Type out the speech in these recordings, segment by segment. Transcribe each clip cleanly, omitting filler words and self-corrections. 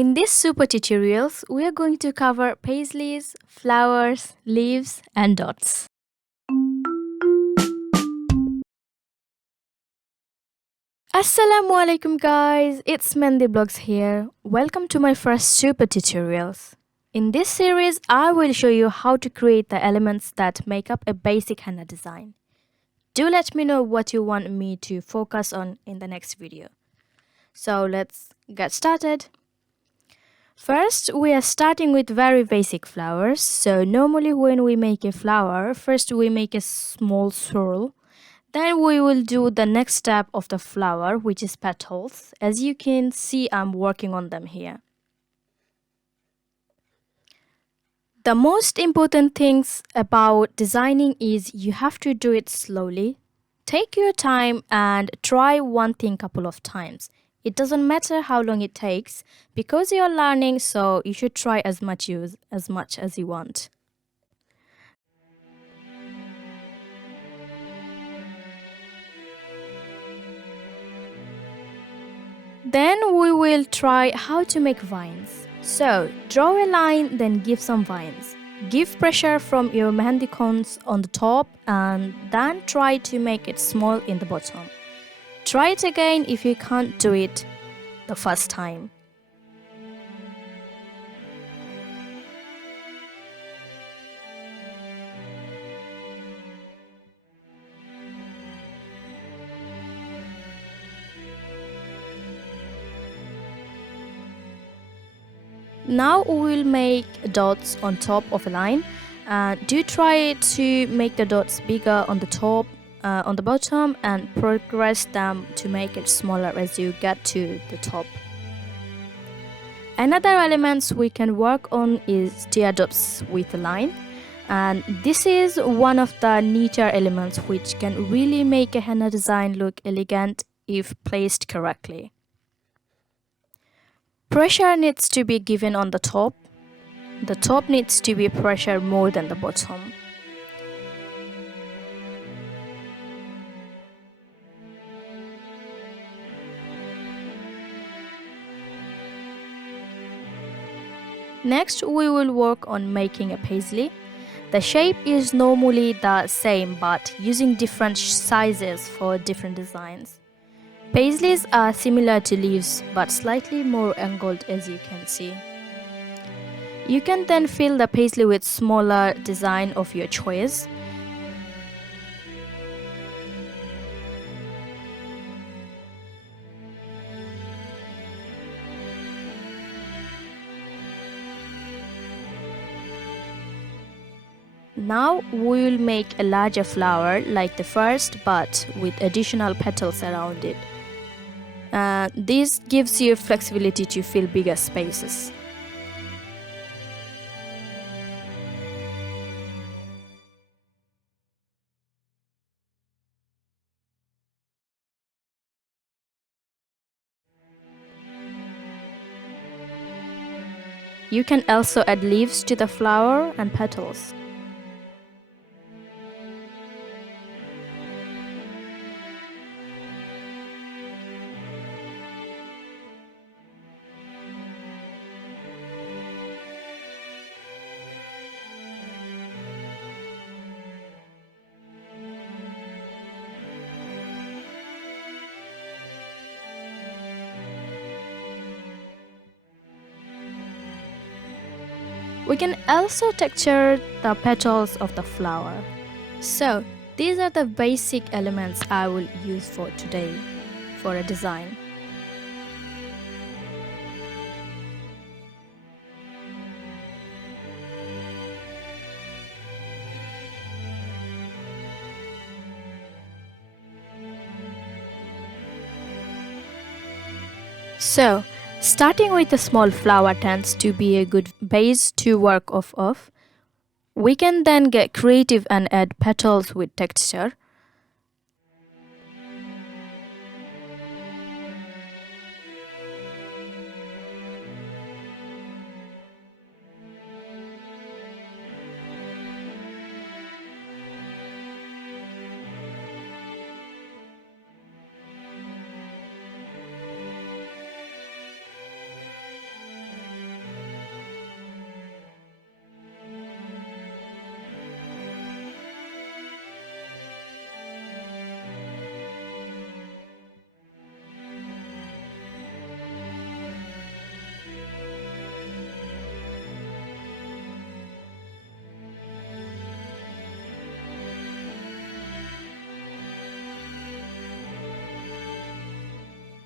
In this super tutorials, we are going to cover paisleys, flowers, leaves and dots. Assalamu alaikum guys, it's Mehndi Blogs here. Welcome to my first super tutorials. In this series, I will show you how to create the elements that make up a basic henna design. Do let me know what you want me to focus on in the next video. So let's get started. First, we are starting with very basic flowers. So normally when we make a flower, first we make a small swirl. Then we will do the next step of the flower, which is petals. As you can see, I'm working on them here. The most important things about designing is you have to do it slowly. Take your time and try one thing couple of times. It doesn't matter how long it takes because you're learning, so you should try as much as you want. Then we will try how to make vines. So draw a line, then give some vines. Give pressure from your Mehndi cones on the top and then try to make it small in the bottom. Try it again if you can't do it the first time. Now we will make dots on top of a line. Do try to make the dots bigger on the top, on the bottom, and progress them to make it smaller as you get to the top. Another elements we can work on is teardrops with a line. And this is one of the neater elements which can really make a henna design look elegant if placed correctly. Pressure needs to be given on the top. The top needs to be pressured more than the bottom. Next, we will work on making a paisley. The shape is normally the same but using different sizes for different designs. Paisleys are similar to leaves but slightly more angled, as you can see. You can then fill the paisley with smaller design of your choice. Now we will make a larger flower like the first but with additional petals around it. This gives you flexibility to fill bigger spaces. You can also add leaves to the flower and petals. We can also texture the petals of the flower. So, these are the basic elements I will use for today for a design. So, starting with a small flower tends to be a good base to work off of. We can then get creative and add petals with texture.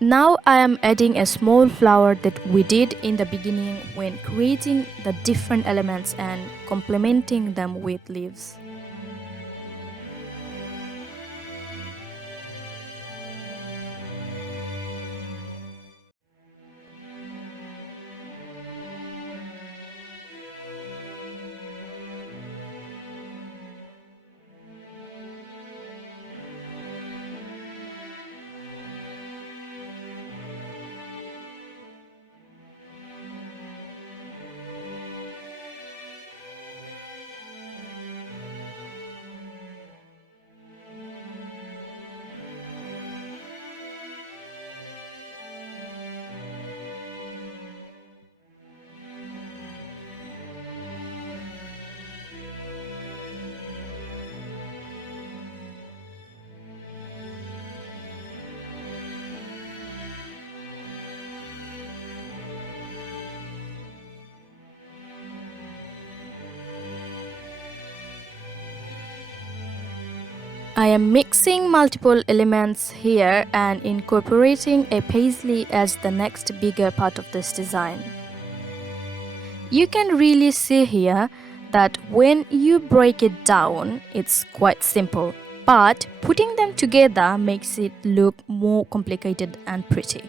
Now I am adding a small flower that we did in the beginning when creating the different elements and complementing them with leaves. I am mixing multiple elements here and incorporating a paisley as the next bigger part of this design. You can really see here that when you break it down, it's quite simple, but putting them together makes it look more complicated and pretty.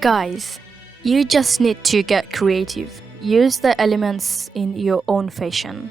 Guys, you just need to get creative. Use the elements in your own fashion.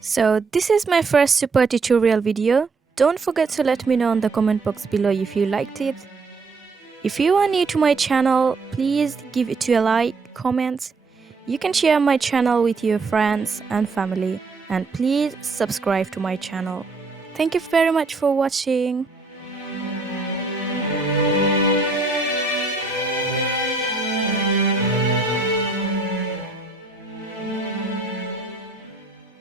So this is my first super tutorial video. Don't forget to let me know in the comment box below if you liked it. If you are new to my channel, please give it a like, comment. You can share my channel with your friends and family, and please subscribe to my channel. Thank you very much for watching.